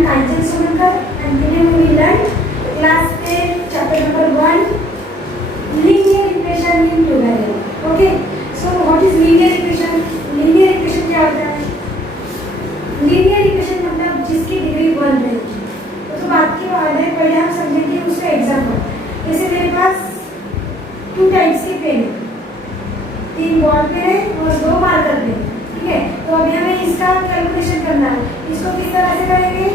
am Kanchal Sumankar and today we will learn class 10 chapter number 1 linear equation in two variable. Okay, so what is linear equation? Linear equation क्या होता है? Linear equation मतलब जिसकी degree 1 है। तो बात की बात है, पहले हम समझेंगे उसका एग्जांपल। जैसे मेरे पास 2 टाइप्स के पेन है, 3 बॉल पेन है और 2 मार्कर पेन है। ठीक है, तो अभी हमें इसका कैलकुलेशन करना है। इसको किस तरह से करेंगे?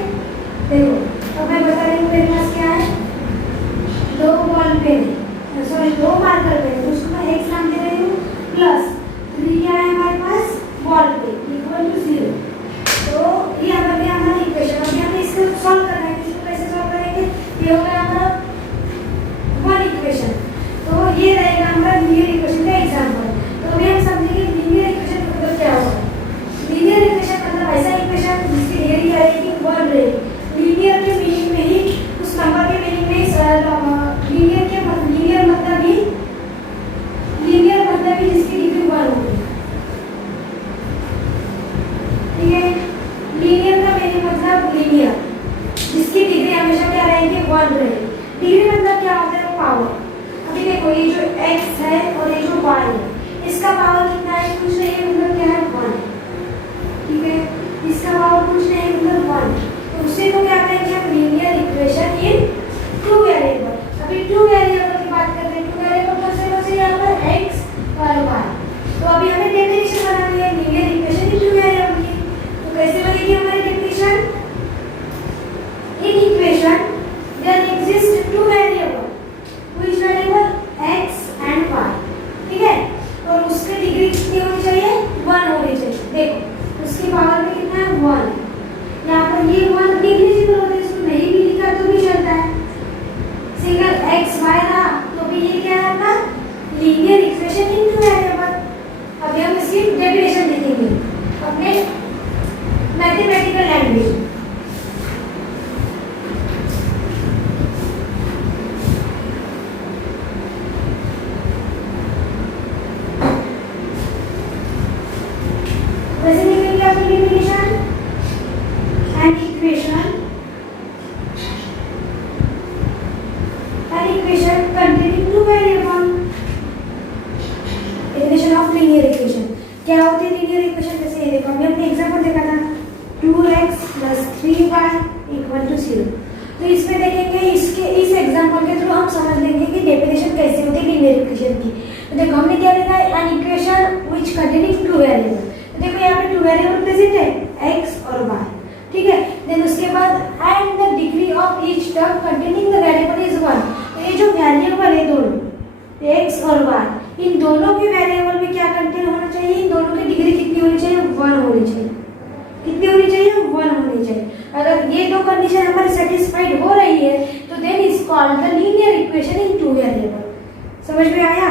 देखो, अब मैं बता रही हूँ मेरे पास क्या है, 2 बॉल पेन है, सॉरी 2 मार्कर पेन है, उसको मैं x नाम दे रही हूँ, प्लस 3 क्या है हमारे पास बॉल पेन इक्वल टू 0। तो ये हमारी इक्वेशन। अभी हमें इसको सॉल्व करना है। इसको कैसे सॉल्व करेंगे? ये होगा हमारा 1 इक्वेशन। तो ये रहेगा हमारा लीनियर इक्वेशन का एग्जांपल। तो अभी हम समझेंगे लीनियर इक्वेशन मतलब क्या होगा। लीनियर इक्वेशन मतलब ऐसा इक्वेशन जिसकी डिग्री क्या रहेगी 1 रहेगी। लीनियर के मीनिंग में ही, उस नंबर के मीनिंग में ही लीनियर मतलब ही जिसकी डिग्री 1 होगी। ठीक है, लीनियर का मीनिंग मतलब लीनियर जिसकी डिग्री हमेशा क्या रहेगी 1 रहेगी। डिग्री मतलब क्या होता है? पावर। अभी देखो, ये जो x है और ये जो y है, इसका पावर कितना है? कुछ नहीं है, मतलब क्या है 1। ठीक है, इसका पावर कुछ नहीं है, मतलब 1। तो उसी को क्या कहेंगे हम? Linear equation in 2 variable. अभी 2 वेरिएबल की बात करते हैं। 2 वेरिएबल कौन से यहाँ पर x और y। तो अभी हमें डेफिनेशन बनानी है लीनियर इक्वेशन इन 2 वेरिएबल की। तो कैसे बनेगी हमारी definition? In equation there exist 2 variable, which variable x and y। ठीक है, और उसकी डिग्री कितनी होनी चाहिए? 1 होनी चाहिए। देखो, उसकी पावर में कितना है? 1। यहाँ पर ये 1 नेग्लिजिबल होता है, इसको नहीं भी लिखा तो भी चलता है। सिंगल x y रहा तो भी ये क्या है अपना लीनियर इक्वेशन इन 2 वेरिएबल। अभी हम इसकी डेफिनेशन लिखेंगे अपने मैथमेटिकल लैंग्वेज में। वैसे लिखेंगे अपनी definition and equation containing 2 variable। Definition of linear equation क्या होती है? लीनियर इक्वेशन जैसे ये देखो, अभी हमने एग्जांपल देखा था 2x + 3y = 0। तो इसमें देखेंगे, इस एग्जांपल के थ्रू हम समझ लेंगे कि डेफिनेशन कैसे होती है लीनियर इक्वेशन की। तो देखो, हमने क्या लिखा है? An equation which containing 2 variable. तो देखो यहाँ पे 2 वेरिएबल प्रेजेंट है, x और y। ठीक है, देन उसके बाद and the degree of each term containing the variable is 1। ये जो वेरिएबल है दोनों x और y, इन दोनों के वेरिएबल में क्या कंटेन होना चाहिए? इन दोनों की डिग्री कितनी होनी चाहिए? 1 होनी चाहिए। कितनी होनी चाहिए? 1 होनी चाहिए। अगर ये दो कंडीशन हमारी सेटिस्फाइड हो रही है तो then is called the linear equation in 2 variable. समझ में आया?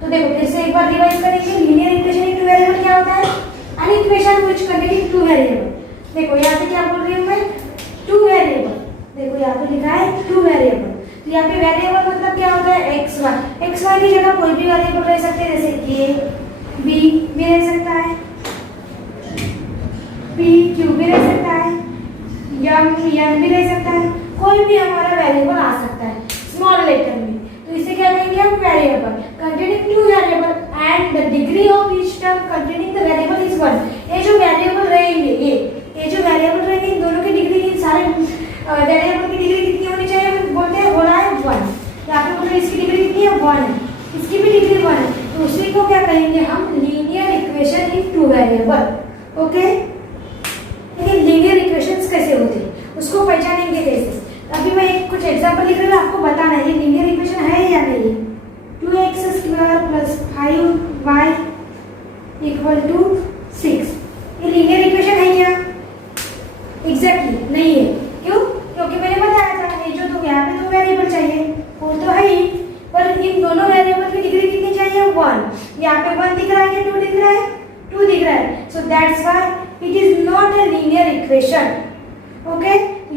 तो देखो, फिर से एक बार रिवाइज करेंगे। लीनियर इक्वेशन इन 2 वेरिएबल क्या होता है? An equation which containing 2 variable. देखो यहाँ पे क्या बोल रही हूँ मैं? 2 वेरिएबल। देखो यहाँ पे लिखा है 2 वेरिएबल। तो यहाँ पे वेरिएबल मतलब क्या होता है? x y। x y की जगह कोई भी वेरिएबल रह सकते हैं, जैसे a b भी रह सकता है, p q भी रह सकता है, m भी रह सकता है। कोई भी हमारा वेरिएबल आ सकता है स्मॉल लेटर में। तो इसे क्या कहेंगे हम? Variable containing 2 variable and the degree of each term containing the variable is 1। ये जो वेरिएबल रहेंगे, ये जो वेरिएबल रहेंगे, इन दोनों की डिग्री, इन सारे वेरिएबल की डिग्री कितनी होनी चाहिए? बोलते हैं होना है 1। यहाँ पे बोल रहे हैं इसकी डिग्री कितनी है? 1 है, इसकी भी डिग्री 1 है। तो उसी को क्या कहेंगे हम? Linear equation in 2 variable. Okay, लेकिन लीनियर इक्वेशंस कैसे होते हैं उसको पहचानेंगे कैसे? अभी मैं कुछ एग्जांपल लिख रही हूँ, आपको बताना है ये लीनियर इक्वेशन है या नहीं। 2x² + 5y = 6 ये लीनियर इक्वेशन है क्या? एग्जैक्टली नहीं है। क्यों? क्योंकि मैंने बताया था ये जो तो यहाँ पे 2 वेरिएबल चाहिए, वो तो है ही, पर इन दोनों वेरिएबल की डिग्री कितनी चाहिए? 1। यहाँ पे 1 दिख रहा है कि 2 दिख रहा है? 2 दिख रहा है। So that's why it is not a linear equation. Okay,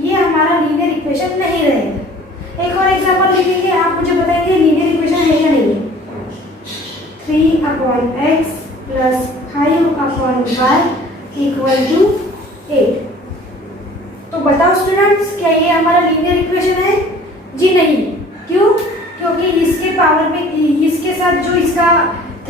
ये हमारा लीनियर इक्वेशन नहीं रहेगा। एक और एग्जांपल लिखेंगे, आप मुझे बताएंगे लीनियर इक्वेशन है या नहीं है। 3/x + 5/y = 8। तो बताओ स्टूडेंट्स, क्या ये हमारा लीनियर इक्वेशन है? जी नहीं। क्यों? क्योंकि इसके पावर में इसके साथ जो इसका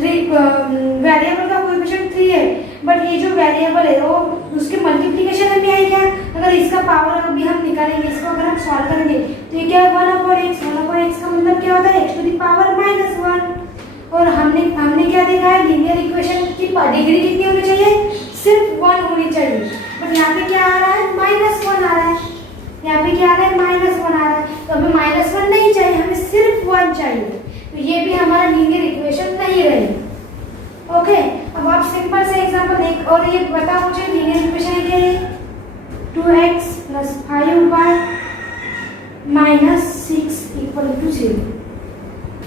वेरिएबल का कोएफिशिएंट 3 है, बट ये जो वेरिएबल है वो उसके मल्टीप्लिकेशन में आएगा। अगर इसका पावर अभी हम निकालेंगे, इसको अगर हम सॉल्व करेंगे तो ये क्या है 1/x। 1/x का मतलब क्या होता है? x to the power -1। और हमने क्या देखा है? लीनियर इक्वेशन की डिग्री कितनी होनी चाहिए? सिर्फ 1 होनी चाहिए। बट यहाँ पे क्या आ रहा है? -1 आ रहा है। यहाँ पे क्या आ रहा है? -1 आ रहा है। तो हमें -1 नहीं चाहिए, हमें सिर्फ 1 चाहिए। तो ये भी हमारा लीनियर इक्वेशन नहीं रही। ओके, अब आप सिंपल से एग्जांपल एक और ये बताओ मुझे, लीनियर इक्वेशन क्या है? 2x + 5y - 6 = 0।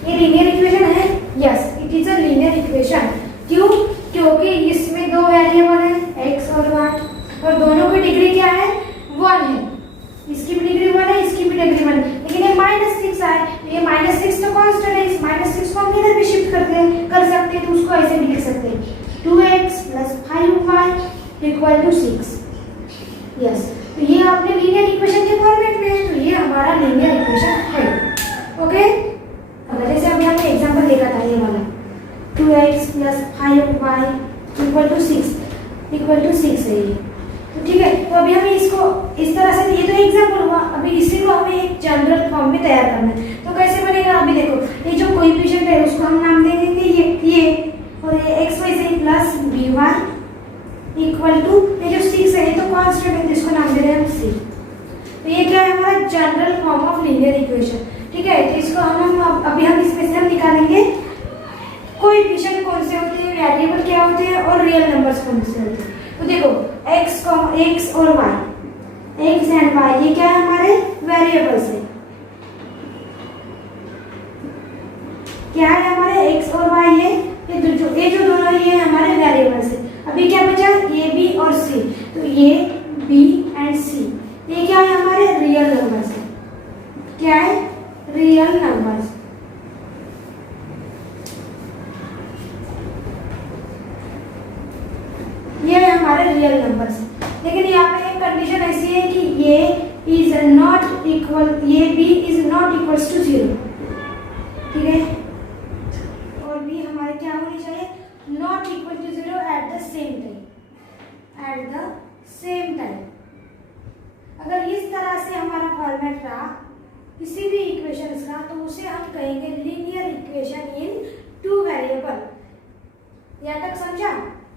ये लीनियर इक्वेशन है? Yes, it is a linear equation. क्यों? क्योंकि इसमें दो वेरिएबल है x और y, और दोनों की डिग्री क्या है? 1 है। इसकी भी डिग्री 1 है, इसकी भी डिग्री 1 है, लेकिन ये -6 है। तो ये -6 तो कांस्टेंट है, इस -6 को हम इधर भी शिफ्ट कर सकते हैं, तो उसको ऐसे भी लिख सकते हैं 2x + 5y = 6। यस, तो ये आपने लीनियर इक्वेशन के फॉर्मेट में है, तो ये हमारा लीनियर इक्वेशन है। ओके, अब जैसे अभी हमने एग्जांपल देखा था ये वाला 2x + 5y = 6 है ये। तो ठीक है, तो अभी हमें इसको इस तरह से, ये तो एग्जांपल हुआ, अभी इसी को हमें एक जनरल फॉर्म में तैयार करना है। तो कैसे बनेगा? अभी देखो, ये जो कोएफिशिएंट है उसको हम नाम दे देंगे ये, और ये x y z + by = ये जो 6 है ये तो कांस्टेंट है, इसको नाम दे रहे हैं हम c। तो ये क्या है? हमारा general form of linear equation. ठीक है, तो इसको हम अभी हम इसमें से हम निकालेंगे कोएफिशिएंट कौन से होते हैं, वेरिएबल क्या होते हैं, और रियल नंबर्स कौन से होते हैं। तो देखो x और y, x एंड y, ये क्या है? हमारे वेरिएबल्स है। क्या है? हमारे x और y है, ये जो दोनों ये हमारे वेरिएबल्स है। अभी क्या बचा? a b और c। तो a b एंड c ये क्या है? हमारे रियल नंबर्स है। क्या है? Real numbers. ये हमारे रियल नंबर्स। लेकिन यहाँ पे एक कंडीशन ऐसी है कि ये इज नॉट इक्वल, ये b is not equals to 0। ठीक है, और b हमारे क्या होनी चाहिए? Not equal to 0 at the same time. At the same time अगर इस तरह से हमारा फॉर्मेट रहा किसी भी इक्वेशंस का, तो उसे हम कहेंगे लीनियर इक्वेशन इन 2 वेरिएबल। यहाँ तक समझा?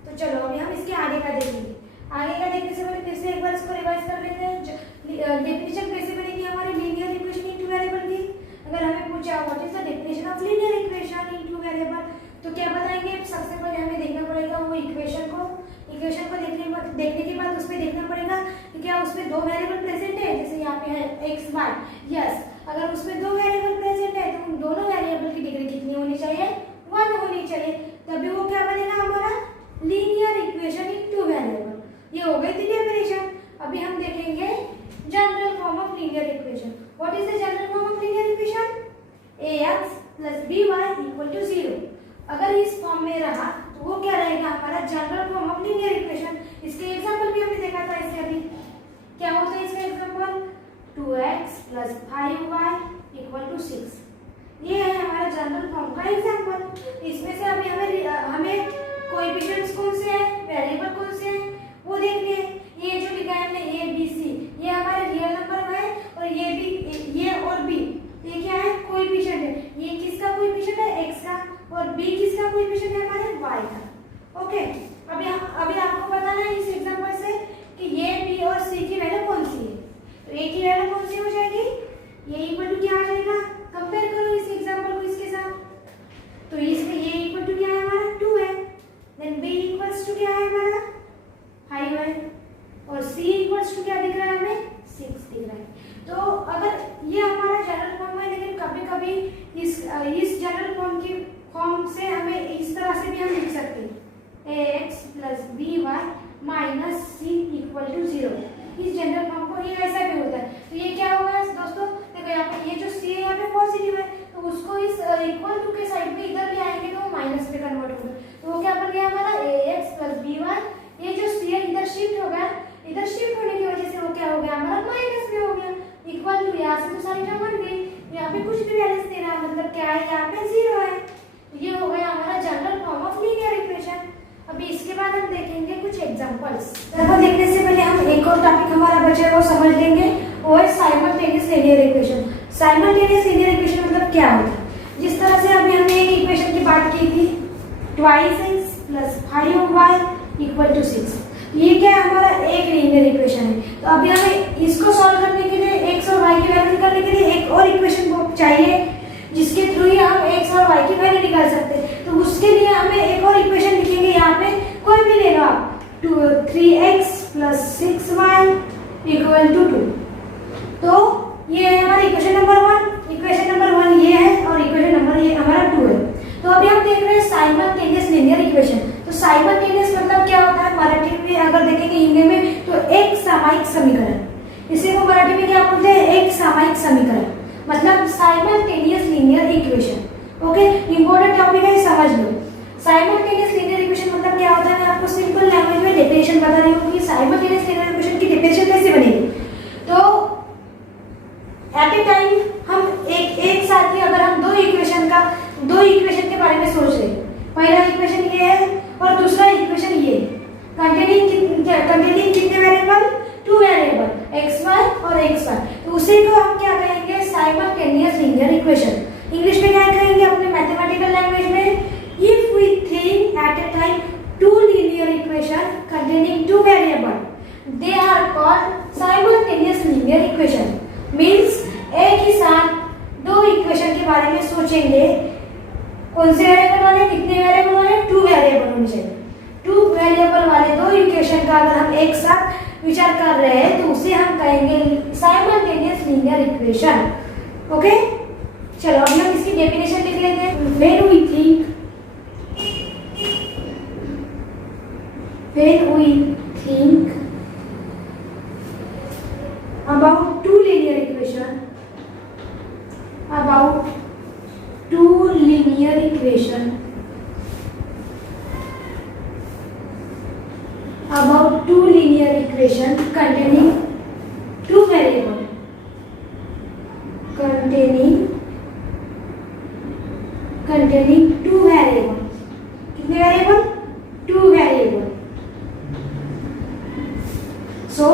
तो चलो अभी हम इसके आगे का देखेंगे। आगे का देखने से पहले फिर से एक बार इसको रिवाइज कर लेते हैं। डेफिनेशन कैसे बनेगी हमारी लीनियर इक्वेशन इन 2 वेरिएबल की? अगर हमें पूछा what is the definition of linear equation in 2 variable, तो क्या बताएंगे? सबसे पहले हमें देखना पड़ेगा वो इक्वेशन को देखने के बाद उसमें देखना पड़ेगा कि क्या उसमें 2 वेरिएबल प्रेजेंट है। जैसे यहाँ पे है x y। यस, अगर उसमें 2 वेरिएबल प्रेजेंट है तो उन दोनों वेरिएबल की डिग्री कितनी होनी चाहिए? 1 होनी चाहिए, तभी वो क्या बनेगा? हमारा लीनियर इक्वेशन इन 2 वेरिएबल। ये हो गई थी डेफिनेशन। अभी हम देखेंगे general form of linear equation. What is the general form of linear equation? ax + by = 0। अगर इस फॉर्म में रहा तो वो क्या रहेगा? हमारा general form of linear equation. इसके एग्जांपल भी हमने देखा था इससे अभी। क्या होता है इसका एग्जांपल? 2x + 5y = 6। ये है हमारा जनरल फॉर्म का एग्जांपल। इसमें से अभी हमें कोएफिशिएंट्स कौन से हैं, वेरिएबल कौन से हैं, वो देखने हैं। ये जो लिखा है हमने a b c, ये हमारे रियल नंबर है, और ये और b ये क्या है? कोएफिशिएंट है। ये किसका कोएफिशिएंट है? x का, और b किसका कोएफिशिएंट है? हमारे y का। ओके, अभी आपको बताना है इस एग्जांपल से कि ये b और c की वैल्यू कौन सी है। तो a की वैल्यू कौन सी हो जाएगी? ये इक्वल टू क्या आ जाएगा? कंपेयर करो इस एग्जांपल को इसके साथ। तो इसमें ये इक्वल टू क्या है? हमारा 2 है। देन b इक्वल्स टू क्या है? हमारा 5 है, और c इक्वल्स टू क्या दिख रहा है हमें? 6 दिख रहा है। तो अगर ये हमारा जनरल फॉर्म है, लेकिन कभी-कभी इस जनरल फॉर्म से हमें इस तरह से भी हम लिख सकते हैं ax + by - c = 0। इस जनरल फॉर्म को ये ऐसा भी होता है। तो ये क्या होगा दोस्तों? देखो यहाँ पे ये जो c है यहाँ पे पॉजिटिव है, तो उसको इस इक्वल टू के साइड में इधर ले आएंगे तो वो माइनस में कन्वर्ट होगा। तो वो क्या बन गया हमारा? ax + by। ये जो c है इधर शिफ्ट हो गया, इधर शिफ्ट होने की वजह से वो क्या हो गया? हमारा वेरिएबल्स। देखो देखने से पहले हम एक और टॉपिक हमारा बचा है वो समझ लेंगे, वो है simultaneous linear equation. Simultaneous linear equation मतलब क्या होता है? जिस तरह से अभी हमने एक इक्वेशन की बात की थी, 2x + 5y = 6। ये क्या है? हमारा एक लीनियर इक्वेशन है। तो अभी हमें इसको सॉल्व करने के लिए x और y की वैल्यू निकालने के लिए एक और इक्वेशन चाहिए जिसके थ्रू ही हम x और y की वैल्यू निकाल सकते हैं। तो उसके लिए हमें एक और इक्वेशन लिखेंगे, यहाँ पे कोई भी लेगा, 3x + 6y = 2। तो ये है हमारा इक्वेशन नंबर 1। इक्वेशन नंबर 1 ये है और इक्वेशन नंबर ये हमारा 2 है। तो अभी हम देख रहे हैं साइमल्टेनियस लीनियर इक्वेशन। तो साइमल्टेनियस मतलब क्या होता है? मराठी में अगर देखेंगे हिंदी में तो एक सामायिक समीकरण। इसे को मराठी में क्या बोलते हैं? एक सामायिक समीकरण, मतलब simultaneous linear equation. Okay, important topic है, समझ लो। साइमल्टेनियस लीनियर इक्वेशन मतलब क्या होता है? मैं आपको सिंपल लैंग्वेज में डेफिनेशन बता रही हूँ कि साइमल्टेनियस लीनियर इक्वेशन की डेफिनेशन कैसे बनेगी। तो एट ए टाइम हम एक साथ ही अगर हम दो इक्वेशन के बारे में सोच रहे हैं, पहला इक्वेशन ये है और दूसरा इक्वेशन ये, कंटेनिंग कितने वेरिएबल? 2 वेरिएबल, xy और xy। तो उसी को हम क्या कहेंगे? Simultaneous linear equation. इंग्लिश में क्या कहेंगे अपने मैथमेटिकल लैंग्वेज में? If we think at a time 2 linear equation containing 2 variable, they are called simultaneous linear equation। Means एक ही साथ दो इक्वेशन के बारे में सोचेंगे। कौन से वेरिएबल वाले? कितने वेरिएबल वाले? 2 वेरिएबल होने चाहिए। 2 वेरिएबल वाले दो इक्वेशन का अगर हम एक साथ विचार कर रहे हैं तो उसे हम कहेंगे साइमल्टेनियस लीनियर इक्वेशन। ओके, चलो अभी हम इसकी डेफिनेशन लिख लेते हैं। When we think about two linear equation, containing two variable, containing two variable, कितने variable? 2 variable. So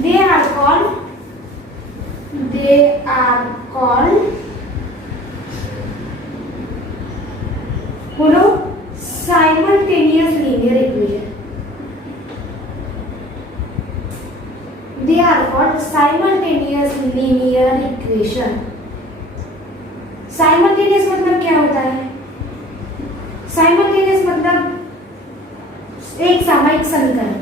they are called बोलो simultaneous linear equation। They are called simultaneous linear equation। simultaneous मतलब क्या होता है? simultaneous मतलब एक सामायिक समीकरण,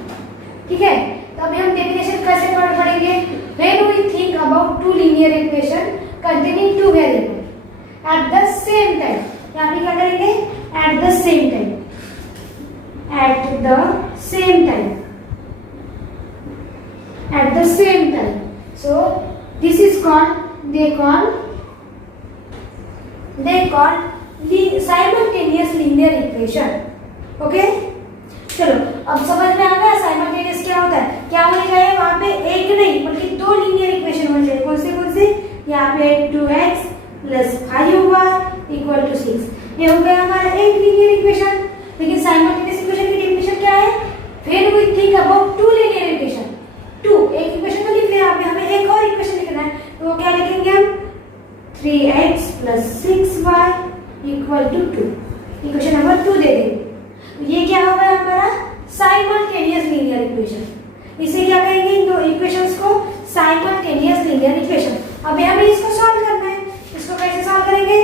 ठीक है। तो अभी हम डेफिनेशन कैसे पढ़ेंगे? When we think about 2 linear equation containing 2 variable at the same time, यहाँ पे क्या करेंगे? At the same time, so this is called, they call simultaneous linear equation। Okay, चलो अब समझ में आ गया साइमल्टेनियस क्या होता है। क्या होना चाहिए वहां पे? एक नहीं बल्कि 2 लीनियर इक्वेशन होने चाहिए। कौन से? यहाँ पे 2x + 5y = 6। ये हो गया हमारा एक लीनियर इक्वेशन। लेकिन साइमल्टेनियस इक्वेशन की डेफिनेशन क्या है? When we think about 2 linear equation, 2 एक इक्वेशन तो लिख लिया, यहाँ पे हमें एक और इक्वेशन लिखना है। तो क्या लिखेंगे हम? 3x + 6y = 2। इक्वेशन नंबर 2 दे देंगे। ये क्या होगा हमारा? Simultaneous linear equation. इसे क्या कहेंगे? इन दो इक्वेशंस को साइमल्टेनियस लीनियर इक्वेशन। अभी हमें इसको सॉल्व करना है। इसको कैसे सॉल्व करेंगे?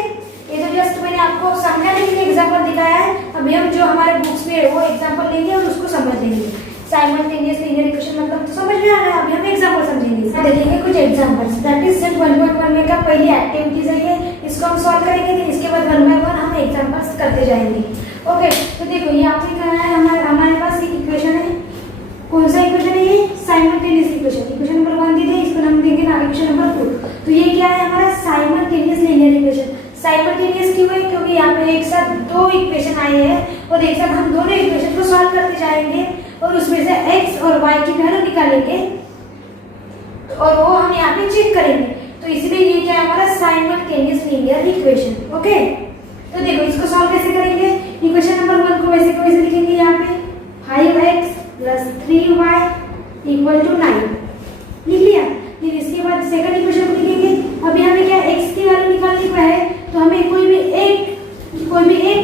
ये तो जस्ट मैंने आपको समझाने के लिए एग्जांपल दिखाया है। अभी हम जो हमारे बुक्स में है वो एग्जांपल लेंगे और उसको समझ लेंगे। साइमल्टेनियस लीनियर इक्वेशन मतलब तो समझ में आ रहा है। अभी हम एग्जांपल समझेंगे, देखेंगे कुछ एग्जांपल्स। दैट इज सेट 1.1 में का पहली एक्टिविटीज है ये, इसको हम सॉल्व करेंगे। फिर इसके बाद 1 by 1 हम एग्जांपल्स करते जाएंगे। ओके, तो देखो ये आपने कहा है हमारे पास एक इक्वेशन है। कौन सा इक्वेशन है ये? Simultaneous equation. इक्वेशन नंबर 1 दी है, इसको हम देंगे ना इक्वेशन नंबर 2। तो ये क्या है हमारा? Simultaneous linear equation. साइमल्टेनियस क्यों है? क्योंकि यहाँ पे एक साथ दो इक्वेशन आए हैं और एक साथ हम दोनों इक्वेशन को सॉल्व करते जाएंगे और उसमें से x और y की वैल्यू निकालेंगे और वो हम यहाँ पे चेक करेंगे। तो इसलिए ये क्या है हमारा? Simultaneous linear equation. ओके, तो देखो इसको सॉल्व कैसे करेंगे? इक्वेशन नंबर 1 को वैसे लिखेंगे यहाँ पे 5x plus 3y equal to 9। लिख लिया। फिर इसके बाद सेकंड इक्वेशन को लिखेंगे। अभी हमें क्या x की वैल्यू निकालनी है, तो हमें कोई भी एक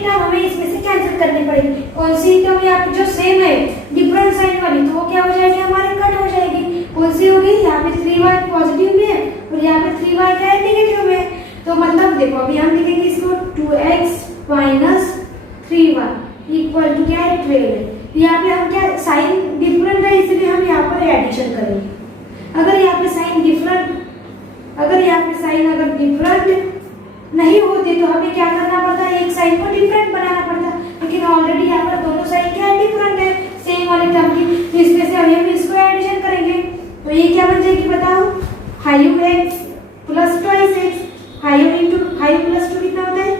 टर्म हमें इसमें से कैंसिल करनी पड़ेगी। कौन सी टर्म यहाँ पे जो सेम है डिफरेंट साइन वाली, तो वो क्या हो जाएगी, हमारे कट हो जाएगी। कौन सी होगी, यहाँ पे 3y पॉजिटिव में है और यहाँ पे 3y क्या है, नेगेटिव में। तो मतलब देखो अभी हम लिखेंगे इसको 2x minus 3y equal to क्या है, 12। यहाँ पे हम क्या साइन डिफरेंट है इसलिए हम यहाँ पर एडिशन करेंगे। अगर यहाँ पे साइन डिफरेंट नहीं होते तो हमें क्या करना पड़ता है, एक साइन को डिफरेंट बनाना पड़ता। लेकिन ऑलरेडी यहाँ पर दोनों साइन क्या है, डिफरेंट है सेम वाले टर्म की, तो इसमें से अभी हम इसको एडिशन करेंगे। तो ये क्या बन जाएगी बताओ, 5x प्लस 2x, 5 प्लस 2 कितना होता है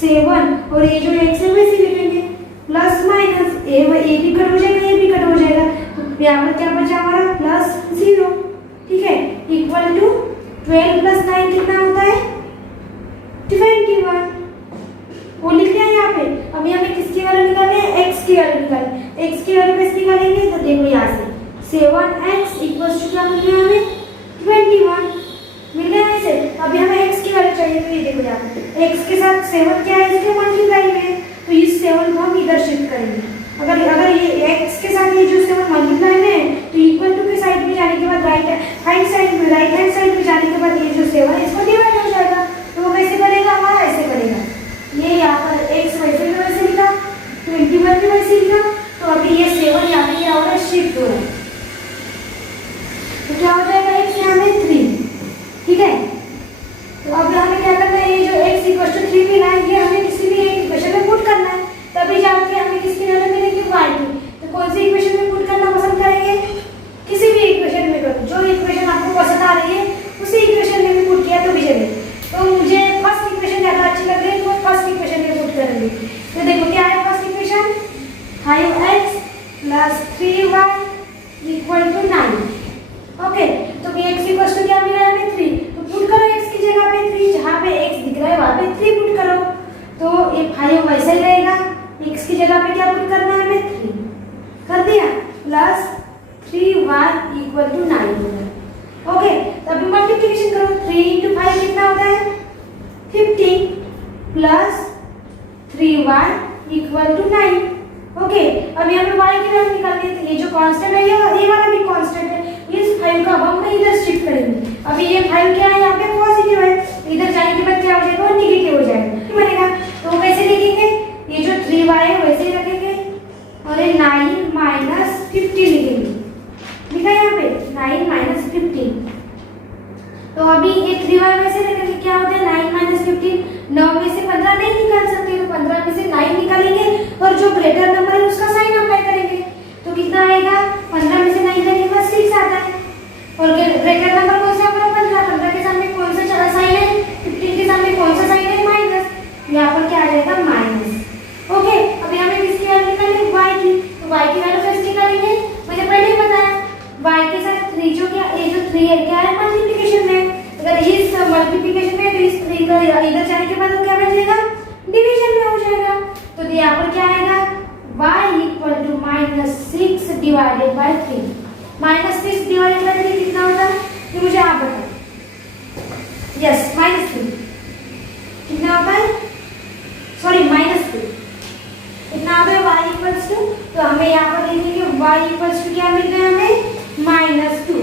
7, और ये जो x है वैसे लिखेंगे प्लस माइनस ए भी कट हो जाएगा, ये भी कट हो जाएगा, तो यहाँ पर क्या बचा हमारा प्लस 0, ठीक है, इक्वल टू 12 प्लस 9 कितना होता है 21। वो लिख लिया यहाँ पे। अभी हमें किसकी वैल्यू निकालनी है, x की वैल्यू निकालनी। x की वैल्यू कैसे निकालेंगे, तो देखो यहाँ से 7x इक्वल्स टू क्या मिल गया हमें 21 मिल गया ऐसे। अभी हमें x की वैल्यू चाहिए, तो ये देखो यहाँ पे x के साथ 7 क्या है, इसके मल्टीप्लाई में, तो इस 7 को हम इधर शिफ्ट करेंगे। अगर ये x के साथ ये जो 7 मल्टीप्लाई में है, तो इक्वल टू के साइड में जाने के बाद राइट हैंड साइड में जाने के बाद ये जो 7 है इसको डिवाइड हो जाएगा। तो वो कैसे बनेगा, हमारा ऐसे बनेगा। ये यहाँ पर x वैसे भी वैसे लिखा, 21 भी वैसे लिखा, तो अभी ये 7 यहाँ पे क्या हो रहा है, शिफ्ट हो रहा है। तो क्या हो जाएगा, x यहाँ में 3, ठीक है। तो अब हमें क्या करना है, ये जो x इक्वल टू 3 मिला है, ये हमें किसी भी एक इक्वेशन में पुट करना है, तभी जाके हमें किसकी वैल्यू मिलेगी, y की। तो कौन सी इक्वेशन में पुट करना पसंद करेंगे, किसी भी इक्वेशन में करो, जो इक्वेशन आपको पसंद आ रही है उसी इक्वेशन में भी पुट किया तो भी चलेगा। तो मुझे फर्स्ट इक्वेशन ज्यादा अच्छी लग रही है, तो मैं फर्स्ट इक्वेशन में पुट करूंगी। तो देखो क्या है first equation, 5x plus 3y equal to 9। Okay, तो x इक्वल टू क्या मिला है हमें 3, तो पुट करो x की जगह पे 3, जहाँ पे x दिख रहा है वहाँ पे 3 पुट करो, तो ये 5 वैसे ही रहेगा। x की जगह पे क्या पुट करना है हमें 3 कर दिया, प्लस 3y इक्वल टू 9 होगा। ओके, तो अभी मल्टीप्लिकेशन करो, 3 into 5 कितना होता है 15 plus 3y equal to 9। Okay, अभी हमें y की वैल्यू निकालनी है, तो ये जो कांस्टेंट है ये वाला भी कांस्टेंट है, इस 5 का हम इधर शिफ्ट करेंगे। अभी ये 5 क्या है, यहाँ पे पॉजिटिव है, इधर जाने के बाद क्या हो जाएगा, नेगेटिव हो जाएगा, बनेगा। तो कैसे लिखेंगे, ये जो 3y है वैसे ही रखेंगे और ये 9 माइनस 15 लिखेंगे, लिखा यहाँ पे 9 माइनस 15। तो अभी ये 3y वैसे रखेंगे, क्या होता है 9 माइनस 15, 9 में से 15 नहीं निकाल सकते, तो 15 में से 9 निकालेंगे और जो ग्रेटर नंबर है उसका साइन अप्लाई करेंगे, तो कितना आएगा, 15 में से 9 निकालने के बाद 6 आता है। और ग्रेटर नंबर कौन सा हमारा 15 के सामने कौन सा साइन है, 15 के सामने कौन सा साइन है, माइनस, यहाँ पर क्या आ जाएगा माइनस। ओके, अभी हमें किसकी वैल्यू निकालनी है, y की। तो y की वैल्यू कैसे निकालेंगे, मुझे पहले ही बताया, y के साथ 3 जो क्या, ये जो 3 है क्या है मल्टीप्लिकेशन में, अगर इस मल्टीप्लिकेशन में तो इस 3 का इधर जाने के बाद वो क्या बन जाएगा, डिवीजन में हो जाएगा। तो यहाँ पर क्या आएगा, y equal to -6 divided by 3। -6 divided by 3 कितना होता है, ये मुझे आप बताओ। यस, -3 कितना होता है, सॉरी -2 कितना होता है, y इक्वल्स टू, तो हमें यहाँ पर लिखेंगे y इक्वल्स टू क्या मिल रहा है हमें -2।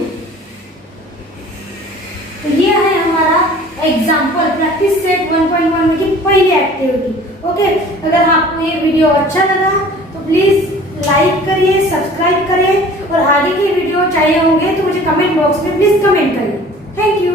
तो ये है हमारा एग्जाम्पल प्रैक्टिस सेट 1.1 में की पहली एक्टिविटी। ओके, अगर आपको ये वीडियो अच्छा लगा तो प्लीज लाइक करिए, सब्सक्राइब करिए, और आगे की वीडियो चाहिए होंगे तो मुझे कमेंट बॉक्स में प्लीज कमेंट करिए। Thank you.